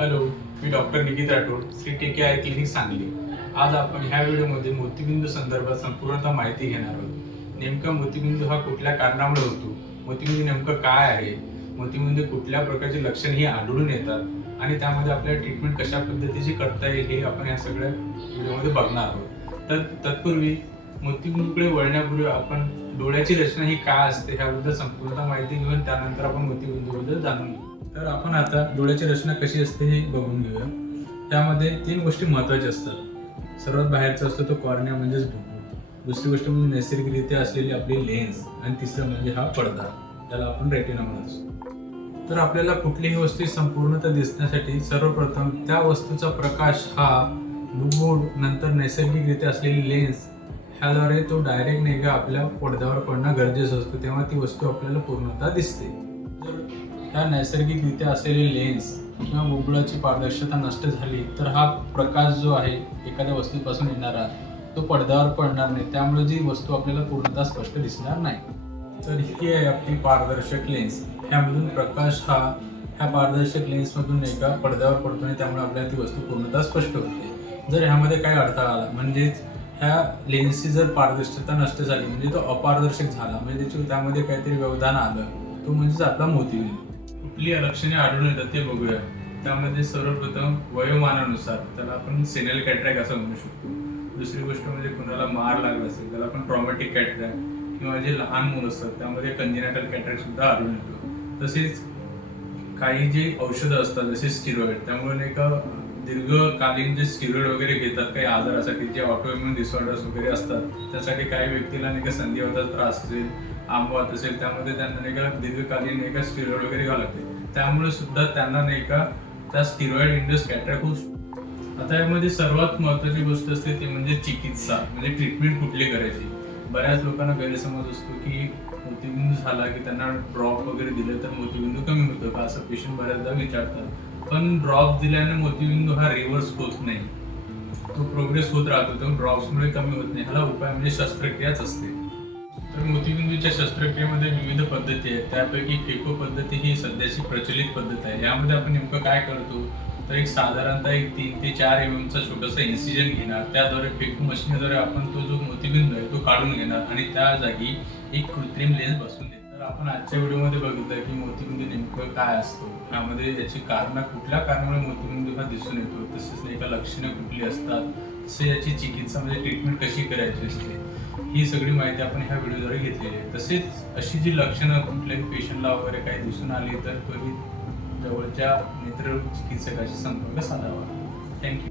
Hello, मी doctor Nikit Rathod, Shri टेके eye clinic Sangli. आज आपण ह्या व्हिडिओमध्ये मोतीबिंदू संदर्भात संपूर्णतः माहिती घेणार आहोत. नेमका मोतीबिंदू हा कुठल्या कारणामुळे होतो, मोतीबिंदू नेमकं काय आहे, मोतीबिंदू कुठल्या प्रकारची लक्षणे आढळून येतात आणि त्यामध्ये आपल्याला ट्रीटमेंट कशा पद्धतीची करता येईल हे आपण या सगळ्या व्हिडिओमध्ये बघणार आहोत. तर तत्पूर्वी मोतीबिंदूकडे वळण्यापूर्वी आपण डोळ्याची रचना ही काय असते ह्याबद्दल संपूर्ण माहिती घेऊन त्यानंतर आपण मोतीबिंदूबद्दल जाणून घेऊ. तर आपण आता डोळ्याची रचना कशी असते हे बघून घेऊया. त्यामध्ये 3 गोष्टी महत्त्वाच्या असतात. सर्वात बाहेरचा असतो तो कॉर्निया म्हणजेच बुब्बुळ. दुसरी गोष्ट म्हणजे नैसर्गिकरित्या असलेली आपली लेन्स आणि तिसरं म्हणजे हा पडदा, त्याला आपण रेटिना म्हणत असतो. तर आपल्याला कुठलीही वस्तू संपूर्णतः दिसण्यासाठी सर्वप्रथम त्या वस्तूचा प्रकाश हा बुब्बुळ नंतर नैसर्गिकरित्या असलेली लेन्स ह्याद्वारे तो डायरेक्ट नाही का आपल्या पडद्यावर पडणं गरजेचं असतं, तेव्हा ती वस्तू आपल्याला पूर्णतः दिसते. जर ह्या नैसर्गिकरित्या असलेली लेन्स किंवा बुब्बुळाची पारदर्शकता नष्ट झाली तर हा प्रकाश जो आहे एखाद्या वस्तूपासून येणारा तो पडद्यावर पडणार नाही, त्यामुळे जी वस्तू आपल्याला पूर्णतः स्पष्ट दिसणार नाही. तर ही आहे आपली पारदर्शक लेन्स. ह्यामधून प्रकाश हा ह्या पारदर्शक लेन्समधून एका पडद्यावर पडतो आणि त्यामुळे आपल्याला ती वस्तू पूर्णतः स्पष्ट होते. जर ह्यामध्ये काही अडथळा आला म्हणजेच ह्या लेन्सची जर पारदर्शकता नष्ट झाली म्हणजे तो अपारदर्शक झाला म्हणजे त्यामध्ये काहीतरी व्यवधान आलं, तो म्हणजेच आपला मोतीबिंदू. कुठली लक्षणे आढळून येतात ते बघूया. त्यामध्ये सर्वप्रथम वयोमानानुसार त्याला आपण सेनल कॅटरॅक्ट असं म्हणू शकतो. दुसरी गोष्ट म्हणजे कुणाला मार लागला असेल त्याला आपण ट्रॉमॅटिक कॅटरॅक्ट किंवा जे लहान मुलं असतात त्यामध्ये कंजेनिटल कॅटरॅक्ट सुद्धा आढळून येतो. तसेच काही जे औषधं असतात जसे स्टिरॉइड, त्यामुळे नाही का दीर्घकालीन जे स्टिरॉइड वगैरे घेतात काही आजारासाठी जे ऑटोइम्युन डिसऑर्डर्स वगैरे असतात त्यासाठी काही व्यक्तीला नाही का संधिवाताचा त्रास असेल, आंबवात असेल, त्यामध्ये त्यांना नाही का दीर्घकालीन नाही का स्टिरॉइड वगैरे घ्यावं लागते. त्यामुळे सुद्धा त्यांना नाही का त्या स्टिरॉइड इंड्यूस कॅटरॅक्ट होऊ शकतो. आता यामध्ये सर्वात महत्त्वाची गोष्ट असते ती म्हणजे चिकित्सा, म्हणजे ट्रीटमेंट कुठली करायची. बऱ्याच लोकांना गैरसमज असतो की मोतीबिंदू झाला की त्यांना ड्रॉप वगैरे दिले तर मोतीबिंदू कमी होतो का, असं पेशंट बऱ्याचदा विचारतात. पण ड्रॉप दिल्याने मोतीबिंदू हा रिव्हर्स होत नाही, तो प्रोग्रेस होत राहतो. तो ड्रॉप्समुळे कमी होत नाही. ह्याला उपाय म्हणजे शस्त्रक्रियाच असते. तर मोतीबिंदूच्या शस्त्रक्रियेमध्ये विविध पद्धती आहेत. त्यापैकी फेको पद्धती ही सध्याची प्रचलित पद्धत आहे. यामध्ये आपण नेमकं काय करतो तर एक साधारणतः 3 ते 4 mm चा छोटासा इन्सिजन घेणार, त्याद्वारे फेको मशीनद्वारे आपण तो जो मोतीबिंदू आहे तो काढून घेणार आणि त्या जागी एक कृत्रिम लेन्स बसवून देणार. तर आपण आजच्या व्हिडिओमध्ये बघितलं की मोतीबिंदू नेमकं काय असतो, यामध्ये याची कारणं कुठल्या कारणामुळे मोतीबिंदू हा दिसून येतो, तसेच नाही का लक्षणं कुठली असतात, तसे याची चिकित्सा म्हणजे ट्रीटमेंट कशी करायची असते, ही सगळी माहिती आपण ह्या व्हिडिओद्वारे घेतलेली आहे. तसेच अशी जी लक्षणं कुठल्याही पेशंटला वगैरे काही दिसून आली तर त्वरित जवळच्या नेत्र चिकित्सकाशी संपर्क साधावा. थँक्यू.